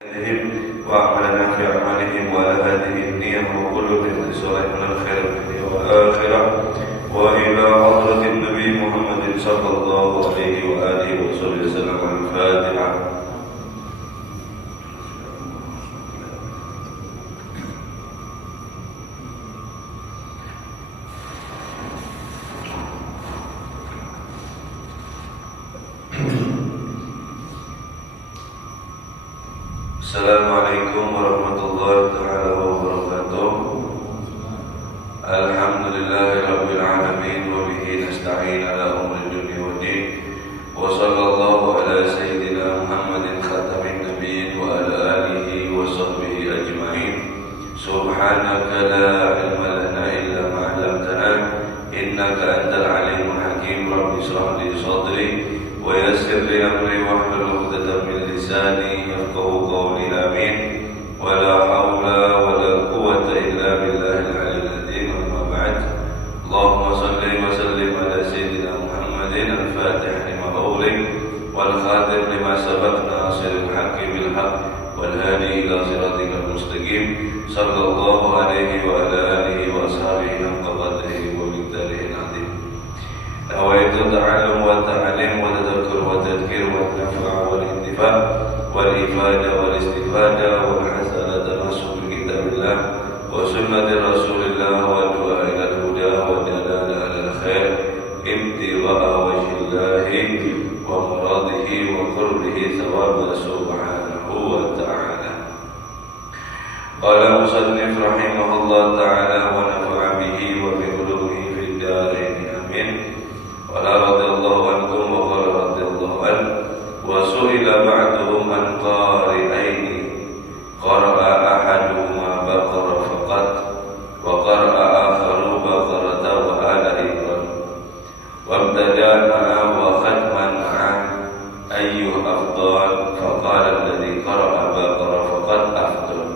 وأعملنا في أعمالهم وعلى هذه النية وكل من صالح من الخير في الدنيا والآخرة وإلى حضرة النبي محمد صلى الله عليه وآله وسلم الفاتحة. Assalamualaikum warahmatullahi taala wabarakatuh. Alhamdulillahirabbil alamin wa bihi nasta'in ala umuri dunya waddin. Wa sallallahu ala sayyidina Muhammadin khatamin nabiyyin wa ala alihi wa sahbihi ajma'in. Subhanaka la ilma lana illa ma 'allamtana innaka antal alimul hakim. Rabbi shrah li sadri wa yassir li amri wahlul 'uqdatam min lisani yafqahu qawli. Amin. Wala haula wala quwwata illa billahil aliyyil azim. Amma ba'd. Allahumma shalli wa sallim ala sayyidina Muhammadin al-fatih lima ughliq wal khatim lima sabaq nasiril haqqi bil haqq wal hadi ila siratikal mustaqim sallallahu alaihi wa ala alihi wa ashabihi haqqa qadrihi wa miqdarihi azim. Nawaitu ta'allum wa ta'lim wa tadhakkur wa tadhkir wa nafa' wa intifa' wal ifada wal istifada wal hasanata masuk kitabillah wa sunnati rasulillah wa du'a ila al-huda wa dalala ala al-khair ibtigha'a wajhillahi wa muradihi wa qurbihi thawaba subhanahu wa ta'ala. Qala musannif rahimahullah ta'ala wa nafa'a bihi wa bi ulumihi fid darain amin. Qala radhiyallahu ankum wa qala radhiyallahu anhu. Wa su'ila ba'duhum an qari'aini qara'a ahaduhuma baqara faqat wa qara'a akharu baqarata wa ala imran wa ibtada'a ma'a wa khatman ma'a ayyu afdal faqala alladhi qara'a baqara faqat afdal.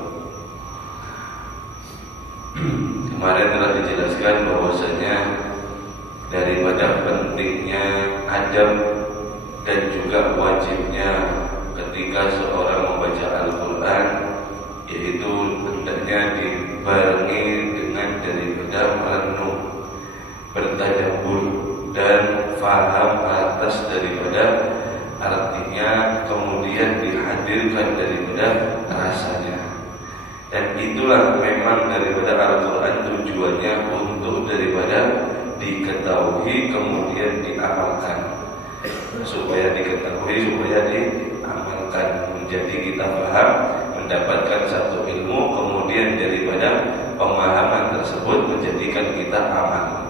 Kemarin telah dijelaskan bahwasanya daripada pentingnya adab dan juga wajibnya ketika seorang membaca Al-Quran, yaitu hendaknya dibarengi dengan daripada merenung, bertadabbur dan faham atas daripada artinya, kemudian dihadirkan daripada rasanya. Dan itulah memang daripada Al-Quran tujuannya untuk daripada diketahui kemudian diamalkan, supaya diketahui, supaya diamalkan, menjadi kita paham, mendapatkan satu ilmu, kemudian daripada pemahaman tersebut menjadikan kita amal,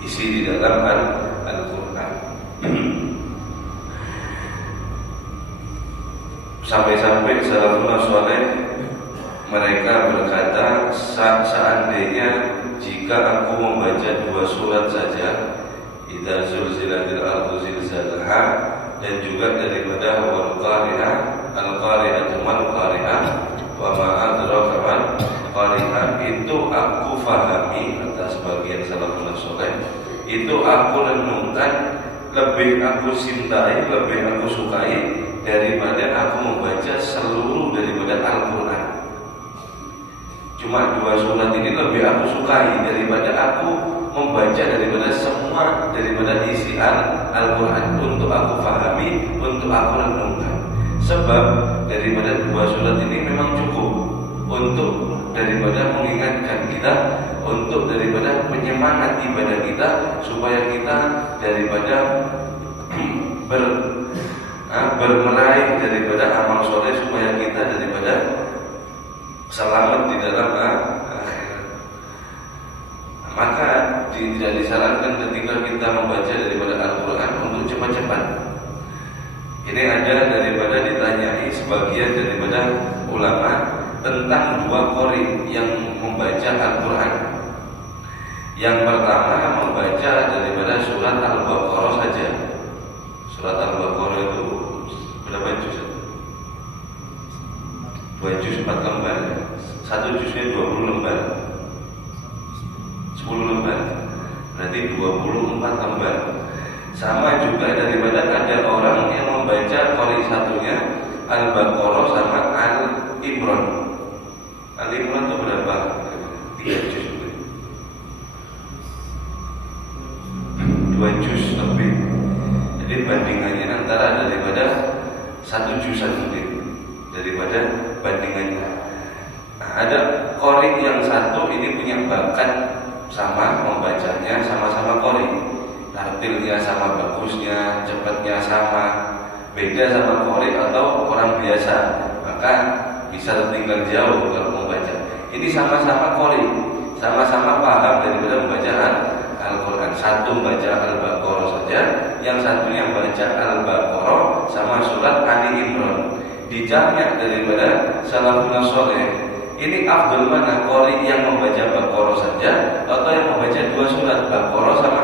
isi di dalam Al-Quran. Sampai-sampai salafun saleh mereka berkata, seandainya jika aku membaca 2 surat saja, Idza zulzilatil ardu zilzalaha, dan juga daripada wal qari'ah, al qari'atu mal qari'ah wa ma adraka mal qari'ah, itu aku fahami atas bagian salafun saleh, itu aku renungkan, lebih aku cintai, lebih aku sukai daripada aku membaca seluruh daripada Al-Quran. Cuma 2 surat ini lebih aku sukai daripada aku membaca daripada semua daripada isi Al-Quran, untuk aku fahami, untuk aku renungkan. Sebab daripada 2 surat ini memang cukup untuk daripada mengingatkan kita, untuk daripada penyemangat ibadah kita, supaya kita daripada bermeraih daripada amal soleh, supaya kita daripada selamat di dalam akhirat. Maka tidak disarankan ketika kita membaca daripada Al-Quran untuk cepat-cepat. Ini ada daripada ditanyai sebagian daripada ulama tentang 2 qari yang membaca Al-Quran. Yang pertama membaca daripada surat Al-Baqarah saja. Surat Al-Baqarah itu berapa juz? 2 juz 4 lembar. 1 juznya 20 lembar. 10 lembar, berarti 24 lembar. Sama juga daripada ada orang yang membaca qari satunya Al-Baqarah sama bakat sama membacanya sama-sama qori, tartilnya sama bagusnya, cepatnya sama, beda sama qori atau orang biasa, maka bisa tertinggal jauh kalau membaca. Ini sama-sama qori, sama-sama paham daripada membaca Al-Quran. Satu membaca Al-Baqarah saja, yang satunya membaca Al-Baqarah sama surat Ali Imran. Dijamnya daripada salafun saleh. Ini afdal mana, qori yang membaca Baqarah saja atau yang membaca dua surat Baqarah sama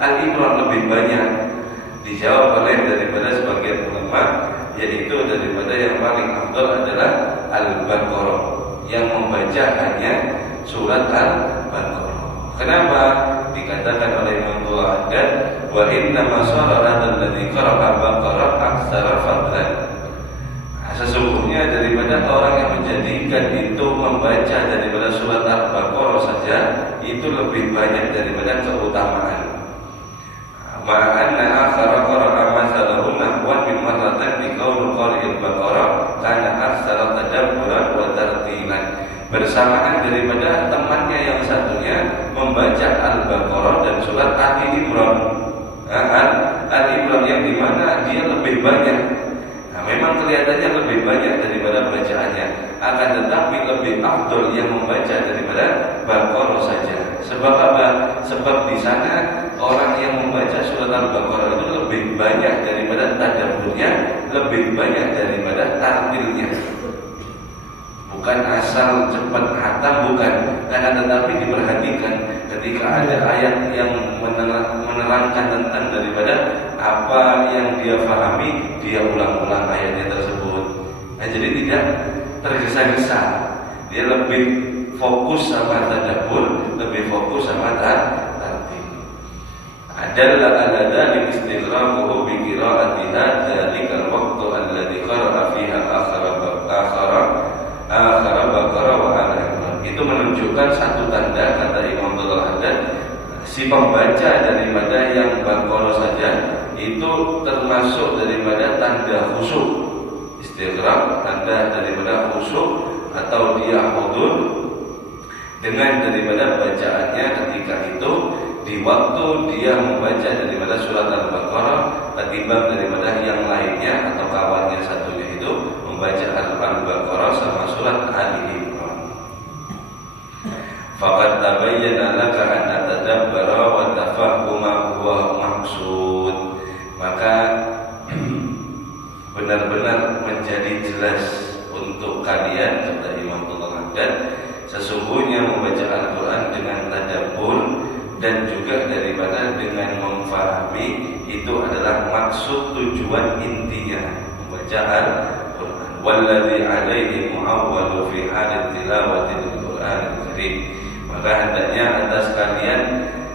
Al-Imran lebih banyak? Dijawab oleh daripada sebagian ulama, yaitu daripada yang paling afdal adalah Al-Baqarah, yang membaca hanya surat Al-Baqarah. Kenapa? Dikatakan oleh Imam Al-Haddad, wa inna masara hadzal ladzi qara'a Baqarah aktsara fadlan. Sesungguhnya daripada orang yang menjadikan itu membaca daripada surat Al-Baqarah saja, itu lebih banyak daripada keutamaan. Ma'anna akhara qara'a masalahu nahwan min marratan bi qaul qari'il Baqarah kana aktsara tadabburan wa tartilan. Bersamaan daripada temannya yang satunya membaca Al-Baqarah dan surat Ali Imran. Al-Imran yang dimana dia lebih banyak. Nah, memang kelihatannya lebih banyak daripada bacaannya, akan tetapi lebih afdol yang membaca daripada Baqarah saja. Sebab apa? Sebab di sana orang yang membaca surat Al-Baqarah itu lebih banyak daripada tadabburnya, lebih banyak daripada tartilnya. Bukan asal cepat hatam, bukan. Karena tetapi diperhatikan ketika ada ayat yang menerangkan tentang daripada apa yang dia pahami, dia ulang-ulang ayatnya tersebut. Nah, jadi tidak tergesa-gesa. Dia lebih fokus sama tadabbur, lebih fokus sama tartil. Adalah ala istighraquhu bi qira'atiha dzalikal waqtu alladzi qara'a fiha akhara Baqarah wa Al-Imran. Itu menunjukkan satu tanda, kata Imam Al-Haddad, si pembaca daripada yang Baqarah saja itu termasuk daripada tanda khusyuk. Istighraq, tanda daripada khusyuk atau dia hudur dengan daripada bacaannya ketika itu di waktu dia membaca daripada surat Al-Baqarah ketimbang daripada yang lainnya atau kawannya satunya itu membaca Al-Baqarah sama surat Ali Imran. Faqad tabayyana laka anna tadabbara wa tafahuma huwa maqsud. Maka benar-benar menjadi jelas untuk kalian, kata Imam Al-Haddad, sesungguhnya membaca Al-Quran dengan tadabbur dan juga daripada dengan memfahami itu adalah maksud tujuan intinya membaca Al-Quran. Walladzi alaihi mu'awwalu fi halat tilawati al-Quran al-Karim. Maka hendaknya atas kalian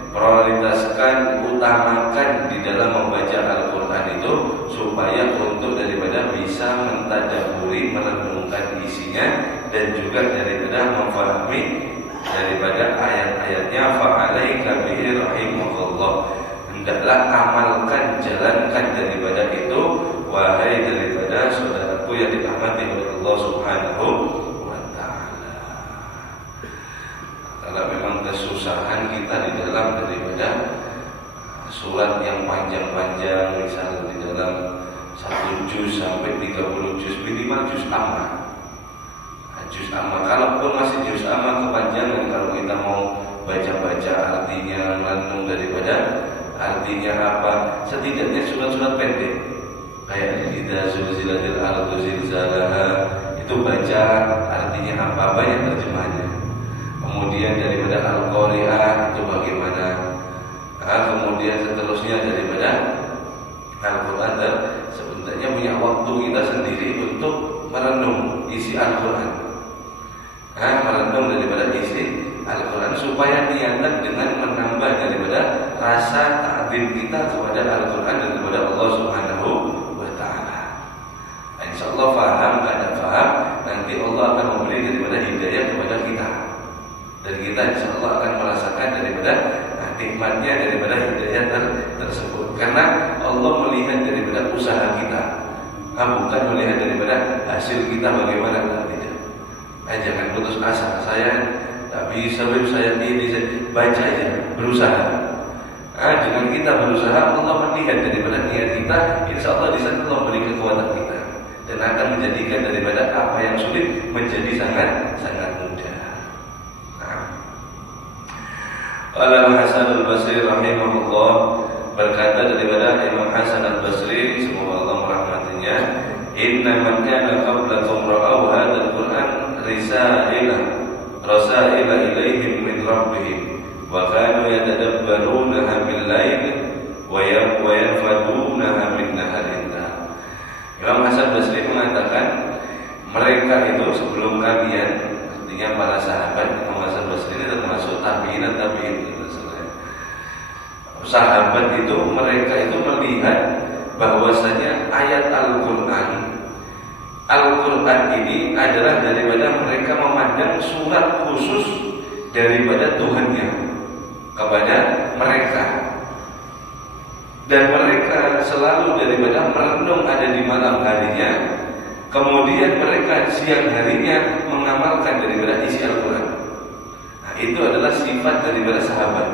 prioritaskan, utamakan di dalam membaca Al-Quran itu supaya untuk daripada bisa mentadabburi, merenungkan isinya dan juga daripada memfahami daripada ayat-ayatnya. Fa'alaika bihi rahimakallah. Hendaklah amalkan, jalankan daripada itu, wahai daripada saudaraku yang dirahmati oleh Allah Subhanahu wa ta'ala. Kalau memang kesusahan kita di dalam daripada surat yang panjang-panjang, misalnya di dalam 1 juz sampai 30 juz, minimal juz amma. Juz amma, kalaupun masih juz amma kepanjangan, kalau kita mau baca-baca artinya, merenung daripada artinya apa, setidaknya surat-surat pendek kayak idza zulzilatil ardu zilzalaha, itu baca artinya apa, banyak terjemahannya. Kemudian daripada Al-Qari'ah itu bagaimana, kemudian seterusnya daripada Al-Quran. Dan sebenarnya punya waktu kita sendiri untuk merenung isi Al-Quran, merenung daripada isi Al-Quran supaya niatan dengan menambah daripada rasa ta'zim kita kepada Al-Quran dan kepada Allah Subhanahu wa ta'ala. Insyaallah faham, kada faham, nanti Allah akan memberi daripada hidayah kepada kita, dan kita insyaallah akan merasakan daripada nikmatnya daripada hidayah tersebut. Karena Allah melihat daripada usaha kita, bukan melihat daripada hasil kita bagaimana. Tidak. Jangan putus asa. Saya Tak bisa saya ini, baca aja, berusaha. Dengan kita berusaha, Allah melihat daripada niat kita, insya Allah di sana Allah beri kekuatan kita dan akan menjadikan daripada apa yang sulit menjadi sangat mudah. Al-Hasan al-Basri rahimahullah berkata daripada Imam Hasan al-Basri, semoga Allah merahmatinya, inna man kana qablakum ra'aw hadzal Qur'an rasaila ilaihim min rabbihim wa kanu yatadabbarunaha bil lail wa yanfadunaha min naharillah. Imam Hasan Basri mengatakan mereka itu sebelum kalian, artinya para sahabat, Imam Hasan Basri ini termasuk tabi'in itu. Sahabat itu mereka itu melihat bahwasanya ayat Al-Quran ini adalah daripada mereka memandang surat khusus daripada Tuhannya kepada mereka, dan mereka selalu daripada merenung ada di malam harinya, kemudian mereka siang harinya mengamalkan daripada isi Al-Quran. Itu adalah sifat daripada sahabat.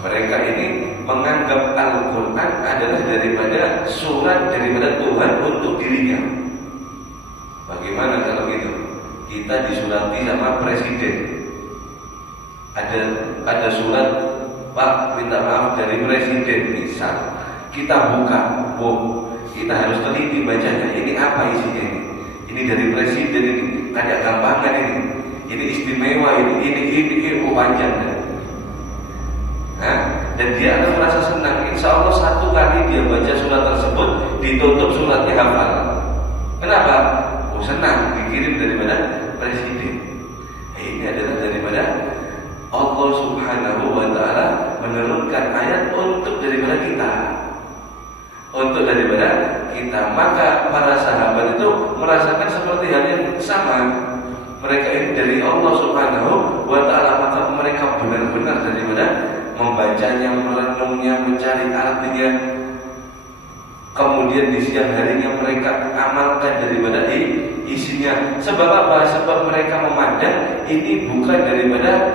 Mereka ini menganggap Al-Quran adalah daripada surat daripada Tuhan untuk dirinya. Bagaimana kalau gitu? Kita disurati sama presiden. Ada surat, Pak, minta maaf dari presiden, misal. Kita buka, kita harus teliti bacanya. Ini apa isinya ini? Ini dari presiden ini, ada gampangan ini. Ini istimewa, ini panjang. Dan dia akan merasa senang. Insya Allah satu kali dia baca surat tersebut, ditutup suratnya hafal. Kenapa? Senang, dikirim daripada presiden. Ini adalah daripada Allah Subhanahu wa Ta'ala menurunkan ayat untuk daripada kita. Untuk daripada kita. Maka para sahabat itu merasakan seperti hal yang sama. Mereka ini dari Allah Subhanahu wa Ta'ala, maka mereka benar-benar daripada membacanya, merenungnya, mencari artinya. Kemudian di siang harinya mereka amalkan daripada isinya. Sebab apa? Sebab mereka memandang ini bukan daripada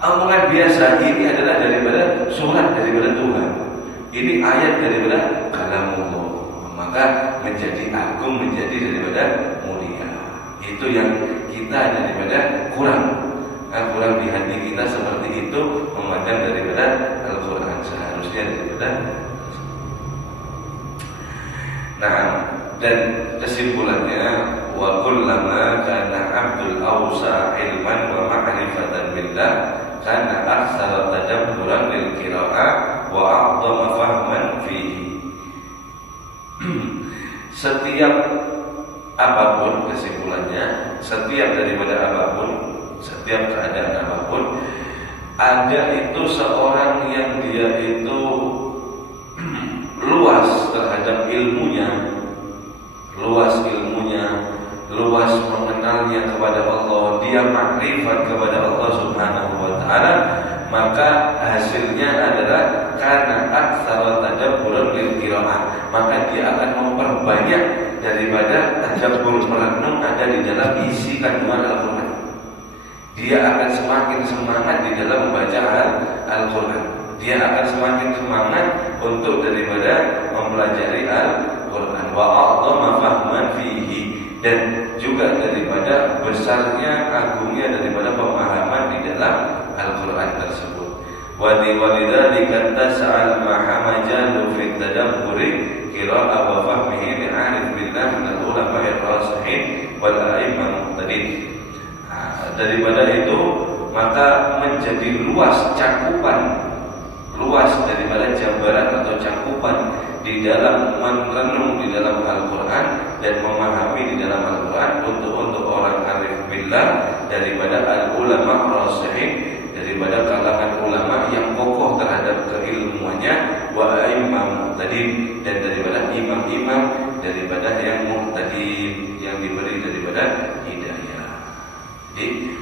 omongan biasa. Ini adalah daripada surat daripada Tuhan. Ini ayat daripada kalamullah. Maka menjadi agung, menjadi daripada mulia. Itu yang kita daripada kurang di hati kita seperti itu, memandang daripada Al-Quran seharusnya daripada. Dan kesimpulannya, wa kullama kana 'abdul awsa' ilman wa ma'rifatan billah kana aktsara tadabburan lil qira'ah wa a'dhama fahman fihi. Setiap apapun, kesimpulannya, setiap daripada apapun, setiap keadaan apapun, ada itu seorang yang dia itu luas terhadap ilmunya, luas mengenalnya kepada Allah, dia makrifat kepada Allah Subhanahu wa Ta'ala, maka hasilnya adalah karena aktsara tadabburan lil qiraah, maka dia akan memperbanyak daripada tadabbur, merenung ada di dalam isi kandungan Al-Quran. Dia akan semakin semangat di dalam membaca Al-Quran. Dia akan semakin semangat untuk daripada mempelajari Al-Quran. Wa a'dhama fahman fihi, dan juga daripada besarnya, agungnya daripada pemahaman di dalam Al-Quran tersebut. Wa lidzalika tas'al mahamajalu fi tadabburi qira'ah wa fahmihi li'arif billah min al-ulama'i ar-rasihin wal a'immah muqtadin. Daripada itu maka menjadi luas daripada gambaran atau cakupan di dalam merenung di dalam Al-Quran dan memahami di dalam Al-Quran untuk orang arif billah, daripada al-ulama rasihin, daripada kalangan ulama yang kokoh terhadap keilmuannya, wa a'immah muqtadin, dan daripada imam-imam daripada yang muqtadin, yang diberi daripada hidayah. Jadi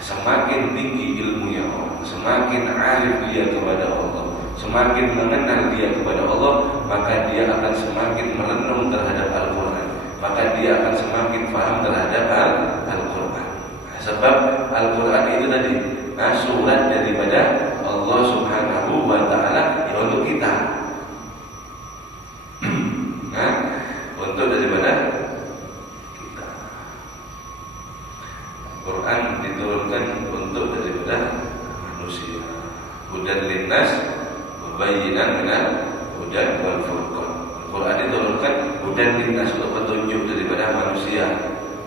semakin tinggi ilmunya orang, semakin arif dia kepada Allah, semakin mengenal dia kepada Allah, maka dia akan semakin merenung terhadap Al-Quran, maka dia akan semakin paham terhadap Al-Quran. Sebab Al-Quran itu tadi surat daripada Allah Subhanahu wa Ta'ala ya untuk kita. Untuk daripada kita. Quran diturunkan untuk daripada manusia. Hudan linnas wa bayyinan minal huda wal furqan. Quran diturunkan hudan linnas untuk petunjuk daripada manusia.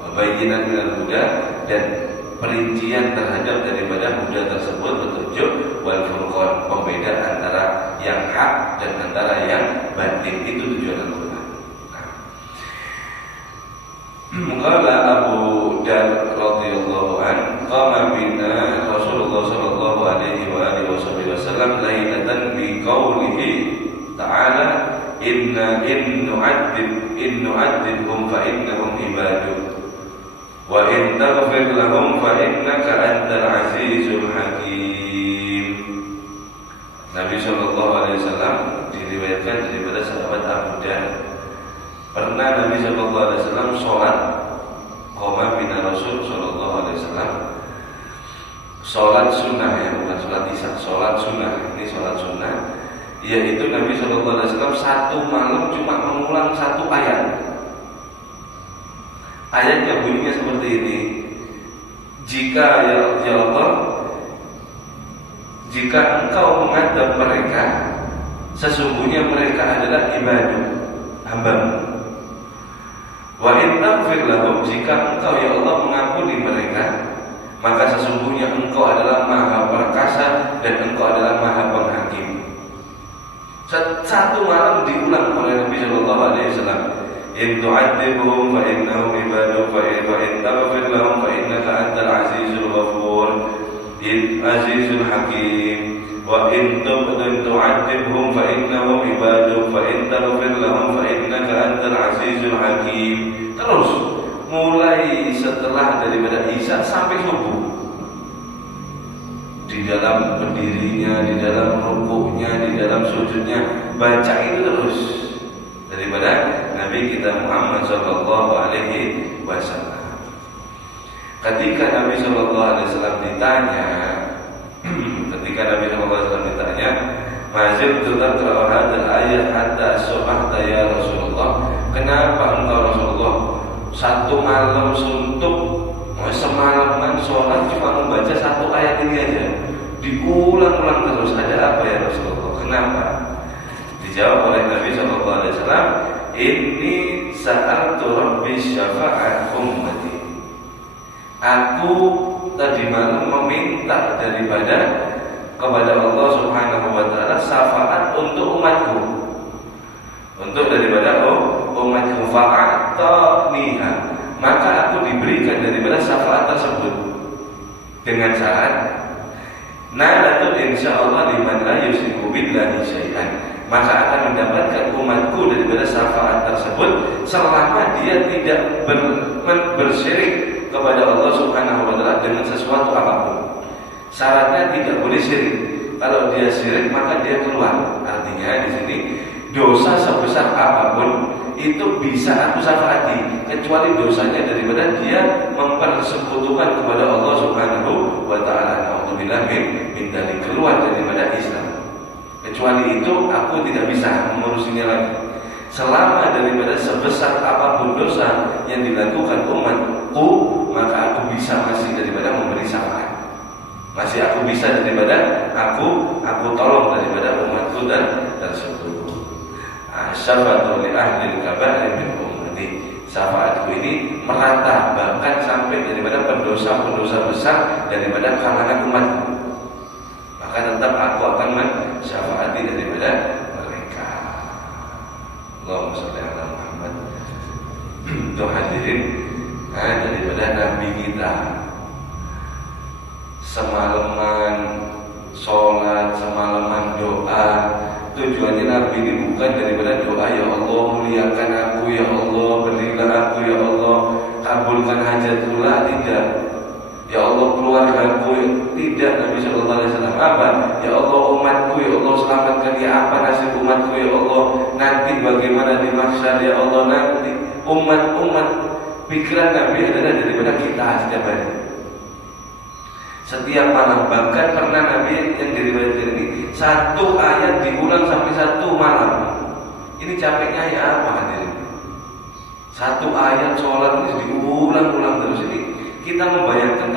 Wa bayyinan minal huda dan perincian terhadap daripada huda tersebut petunjuk wal furqan, pembeda antara yang hak dan antara yang batil. Itu tujuan Al-Quran. Qala Abu Dar radhiyallahu an qama bina Rasulullah sallallahu alaihi wa alihi wasallam lailatan bi qaulihi ta'ala in nu'adzibhum fa innahum ibadun wa in taghfir lahum fa innaka antal azizul hakim. Nabi sallallahu alaihi wasallam diriwayatkan daripada sahabat Abu Dar, pernah Nabi sallallahu alaihi wasallam salat qoma bina Rasul sallallahu alaihi wasallam, salat sunnah ya, bukan salat isya, salat sunnah. Ini salat sunnah, yaitu Nabi sallallahu alaihi wasallam satu malam cuma mengulang satu ayat. Ayatnya bunyinya seperti ini. Jika ya Allah, jika engkau mengadab mereka, sesungguhnya mereka adalah ibadah, hamba-Mu. Wa in taghfir lahum, jika engkau ya Allah mengampuni mereka, maka sesungguhnya engkau adalah maha perkasa dan engkau adalah maha penghakim. Satu malam diulang oleh Nabi sallallahu alaihi wasallam. In tu'adzibhum fa innahum ibadun wa in taghfir lahum fa innaka antal azizul ghafur azizul hakim wa in tu'adzibhum fa innahum ibadun fa in taghfir lahum fa innaka antal azizul hakim. Terus mulai setelah daripada isya sampai subuh, di dalam berdirinya, di dalam rukuknya, di dalam sujudnya, baca itu terus daripada Nabi kita Muhammad sallallahu alaihi wasallam. Ketika Nabi sallallahu alaihi wasallam ditanya, "Mazil taqra'u hadzal ayat hatta subhata ya Rasulullah?" Kenapa engkau Rasulullah satu malam suntuk, semalaman sholat cuma membaca satu ayat ini aja, diulang-ulang terus? Ada apa ya Rasulullah? Kenapa? Dijawab oleh Nabi sallallahu alaihi wasallam, "Inni sa'altu rabbi syafa'at ummati." Aku tadi malam meminta kepada Allah Subhanahu wa taala syafaat untuk umatku. Untuk daripada umatku, fa'ataniha, maka aku diberikan daripada syafaat tersebut dengan syarat nalatul insyaallah liman la yusyriku billahi syai'an, maka akan mendapatkan umatku daripada syafaat tersebut selama dia tidak bersyirik kepada Allah Subhanahu wa taala dengan sesuatu apapun. Syaratnya tidak boleh syirik. Kalau dia syirik maka dia keluar. Artinya di sini dosa sebesar apapun itu bisa aku syafaati, kecuali dosanya daripada dia mempersekutukan kepada Allah Subhanahu wa taala. Nauzubillah min dzalik, keluar daripada Islam. Kecuali itu aku tidak bisa mengurusinya lagi. Selama daripada sebesar apapun dosa yang dilakukan umatku, maka aku bisa masih daripada memberi syafaat. Masih aku bisa daripada aku tolong daripada umatku dan tersebut. Syafaatu li ahli al-kaba'ir min ummati. Syafaatku ini merata bahkan sampai daripada pendosa-pendosa besar daripada kalangan umatku. Maka tetap aku akan mensyafaati daripada mereka. Allahumma shalli ala Muhammad. Tuh hadirin, daripada Nabi kita semalaman sholat, semalaman doa. Tujuannya Nabi ini bukan daripada doa ya Allah muliakan aku, ya Allah berilah aku, ya Allah kabulkan hajatullah, tidak. Ya Allah keluargaku, tidak. Nabi sallallahu alaihi wasallam apa? Ya Allah umatku, ya Allah selamatkan, ya apa nasib umatku, ya Allah nanti bagaimana di mahsyar, ya Allah nanti umat. Pikiran Nabi adalah daripada kita setiap hari. Setiap malam, bahkan pernah Nabi yang diriwayatkan ini satu ayat diulang sampai satu malam. Ini capeknya ya apa hadirin? Satu ayat sholat ini diulang-ulang terus ini. Kita membayangkan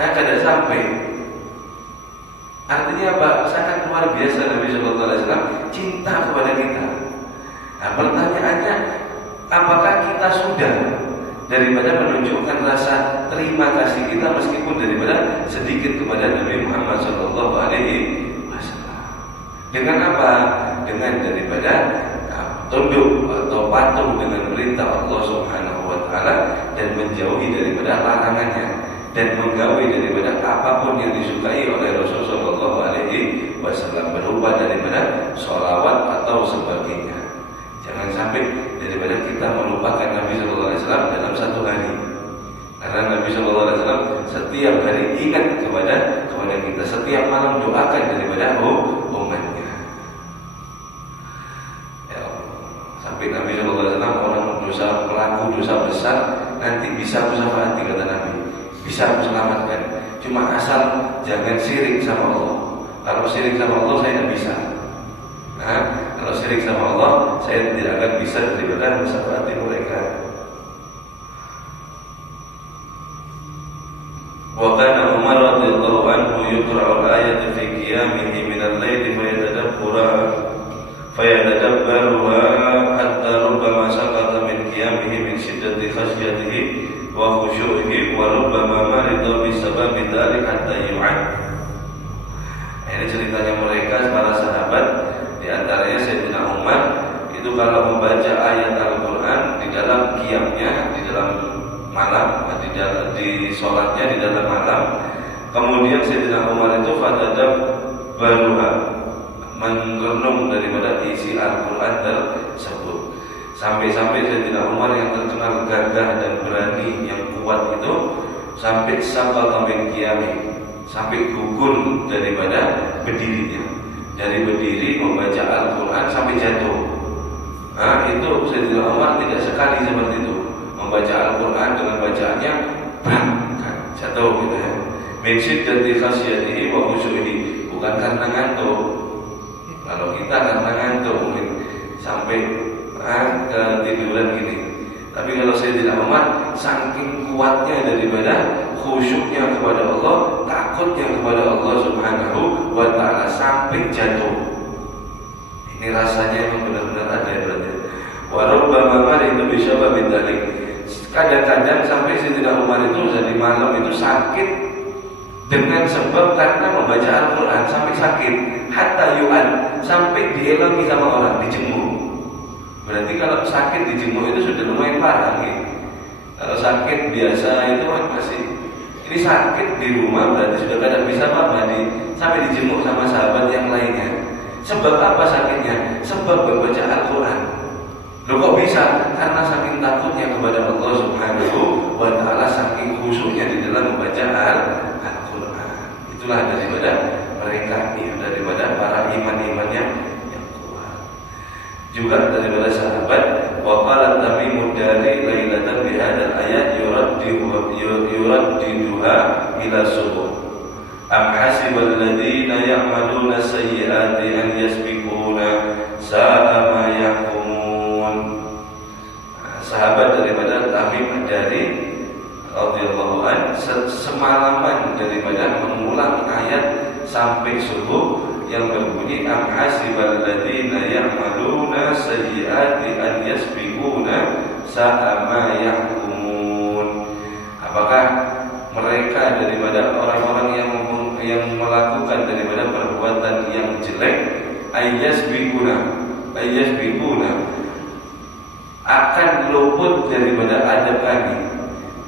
kada sampai. Artinya apa? Sangat luar biasa Nabi Shallallahu Alaihi Wasallam cinta kepada kita. Nah, pertanyaannya, apakah kita sudah daripada menunjukkan rasa terima kasih kita meskipun daripada sedikit kepada Nabi Muhammad Shallallahu Alaihi Wasallam? Dengan apa? Dengan daripada tunduk atau patuh dengan perintah Allah Subhanahu Wa Taala dan menjauhi daripada larangannya dan menggawi daripada apapun yang disukai oleh Rasulullah Shallallahu Alaihi Wasallam berupa daripada sholawat atau sebagainya. Jangan sampai daripada kita melupakan Nabi Shallallahu Alaihi Wasallam dalam satu hari. Karena Nabi Shallallahu Alaihi Wasallam setiap hari ingat kepada kita, setiap malam doakan daripada umatnya. Ya Allah. Sampai Nabi Shallallahu Alaihi Wasallam orang pelaku dosa besar nanti bisa musyafaat kata Nabi, bisa selamatkan. Cuma asal jangan syirik sama Allah. Kalau syirik sama Allah saya tidak bisa. Nah, kalau syirik sama Allah saya tidak akan bisa daripada musyafaati mereka. Wa kana Umar radhiyallahu anhu yuqra'u al-ayata fi qiyamihi min al-lail fayatadabbaruha hatta rubbama saqata min qiyamihi min shiddati khashyatihi wa khusyu'ihi wa rubbama marida bi sababi dzalik hatta yu'ad. Ini ceritanya mereka para sahabat, di antaranya Sayyidina Umar itu kalau membaca ayat Al-Quran di dalam qiyamnya, di dalam malam, di sholatnya di dalam malam, kemudian Sayyidina Umar itu fatadab baruha, merenung daripada isi Al-Quran tersebut. Sampai-sampai Sayyidina Umar yang terkenal gagah dan berani, yang kuat itu, sampai saqata min qiyami, sampai gugur daripada berdirinya. Dari berdiri membaca Al-Quran sampai jatuh. Nah, itu Sayyidina Umar tidak sekali seperti itu. Membaca Al-Quran dengan bacaannya jatuh gitu ya. Min shiddati khasyatihi wa khusyu'ihi, bukan karena ngantuk. Kalau kita karena ngantuk mungkin sampai ketiduran gini. Tapi kalau Sayyidina Umar saking kuatnya daripada khusyuknya kepada Allah, takutnya kepada Allah Subhanahu wa Ta'ala sampai jatuh. Ini rasanya memang benar-benar ada ya berarti. Wa rubbama maridu bi sababi dzalik. Kadang-kadang sampai Sayyidina Umar itu di malam itu sakit dengan sebab karena membaca Al-Quran sampai sakit. Hatta yu'ad, sampai dielogi sama orang, dijenguk. Berarti kalau sakit dijenguk itu sudah lumayan parah gitu. Kalau sakit biasa itu masih, ini sakit di rumah berarti sudah kadang bisa apa sampai dijenguk sama sahabat yang lainnya. Sebab apa sakitnya? Sebab membaca Al-Quran. Loh kok bisa? Karena saking takutnya kepada Allah Subhanahu wa Ta'ala, saking khusyuknya di dalam membaca Al-Quran. Itulah daripada mereka, daripada para iman-iman yang kuat. Juga daripada sahabat, wa qala Tamimud Dari lailatan bi hadzal ayat yuraddiduha ila subuh. Am hasibal ladzina ya'maluna sayyi'ati an yasbiquna sa'a ma yahkumun. Sahabat daripada Tamim Dari radhiyallahu an semalaman daripada mengulang ayat sampai subuh yang berbunyi am hasibal ladzina ya'maluna sayyi'ati an yasbiquna sa'a ma yahkumun. Apakah mereka daripada orang-orang yang melakukan daripada perbuatan yang jelek ayyasbiquna akan luput daripada adab kami,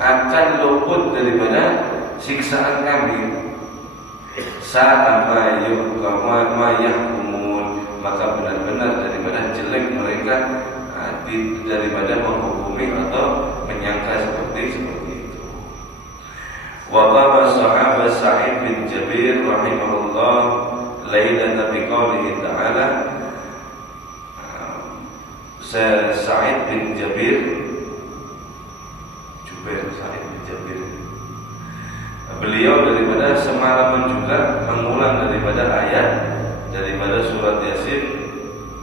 akan luput daripada siksaan kami. Sama yahkumun, maka benar-benar daripada jelek mereka daripada menghukumi atau menyangka seperti itu. Wa qala sahabat Sa'id bin Jabir rahimahullah lailatan biqaulihi ta'ala. Sa'id bin Jabir Sa'id bin Jabir, beliau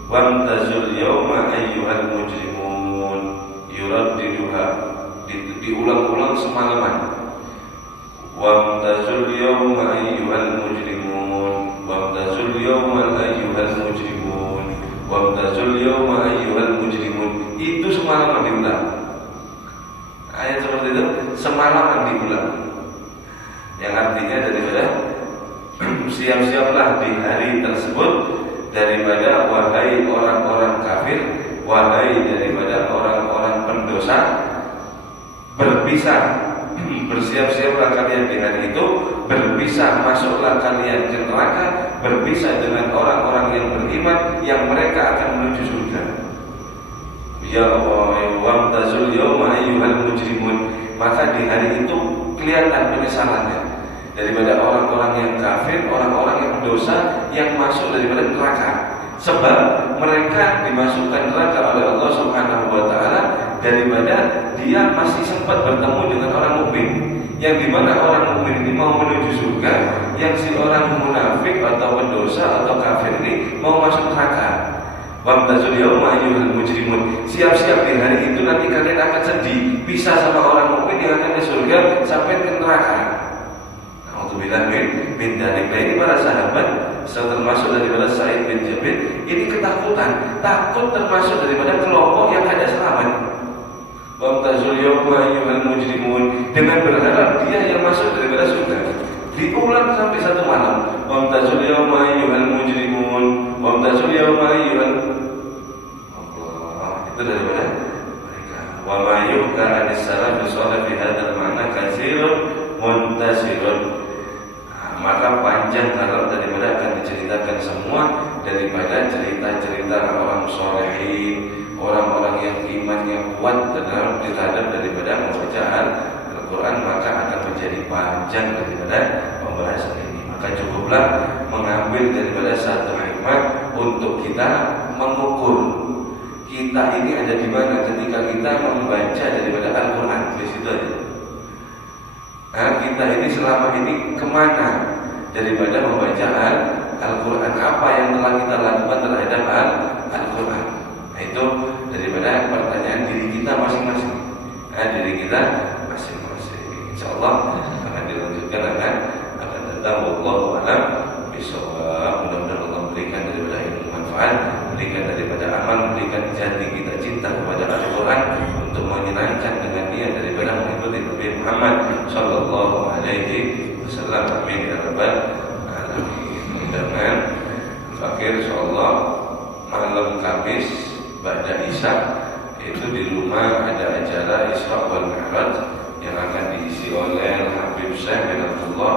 Wamtazul yawma ayyuhal mujrimun. Yuraddiduha, diulang-ulang semalaman. Wamtazul yawma ayyuhal mujrimun. Wamtazul yawma ayyuhal mujrimun. Wamtazul yawma ayyuhal mujrimun. Itu semalaman diulang. Ayat seperti itu semalaman diulang. Yang artinya daripada siap-siaplah di hari tersebut daripada wahai orang-orang kafir, wahai daripada orang-orang pendosa, berpisah. Bersiap-siaplah kalian di hari itu, berpisah, masuklah kalian ke neraka, berpisah dengan orang-orang yang beriman yang mereka akan menuju surga. Ya Allah, wamtazul yawma ayyuhal mujrimun. Maka di hari itu kelihatan penyesalannya daripada orang-orang yang kafir, orang-orang yang berdosa yang masuk daripada neraka. Sebab mereka dimasukkan neraka oleh Allah Subhanahu wa taala daripada dia masih sempat bertemu dengan orang mukmin. Yang dimana orang mukmin ini mau menuju surga, yang si orang munafik atau pendosa atau kafir ini mau masuk neraka. Wamtazul yawma ayyuhal mujrimun. Siap-siap di hari itu nanti kalian akan sedih, pisah sama orang mukmin yang akan ke surga sampai ke neraka. Alhamdulillah bin dalik. Nah ini para sahabat termasuk daripada Sa'id bin Jabir, ini ketakutan, takut termasuk daripada kelompok yang ada selamat. Wamtazul yawma ayyuhal mujrimun, dengan berharap dia yang masuk daripada surga. Diulang sampai satu malam. Wamtazul yawma ayyuhal mujrimun. Wamtazul yawma ayyuhal Allah. Itu daripada mereka. Wa ma yuhka anis salaf bisoleh fi hadzal ma'na katsirun muntasirun. Maka panjang kalau daripada akan diceritakan semua daripada cerita-cerita orang solehin, orang-orang yang imannya kuat terhadap daripada membaca Al-Quran, maka akan menjadi panjang daripada pembahasan ini. Maka cukuplah mengambil daripada satu hikmah untuk kita mengukur kita ini ada di mana ketika kita membaca daripada Al-Quran. Di situ aja. Nah, kita ini selama ini kemana daripada membaca Al-Quran? Apa yang telah kita lakukan terhadap Al-Quran? Nah, itu daripada pertanyaan diri kita masing-masing. Nah, diri kita masing-masing. InsyaAllah akan dilanjutkan akan datang. Wallahu a'lam bishawab. Mudah-mudahan Allah berikan daripada ilmu manfaat, berikan daripada amal, berikan jati kita cinta kepada Al-Quran untuk menyenangkan dengan dia daripada mengikuti Nabi Muhammad sallallahu alaihi wasallam. Amin ya rabbal alamin. Dengan fakir insyaallah malam Kamis ba'da Isya itu di rumah ada acara Isra wal Mi'raj yang akan diisi oleh Habib Syekh bin Abdullah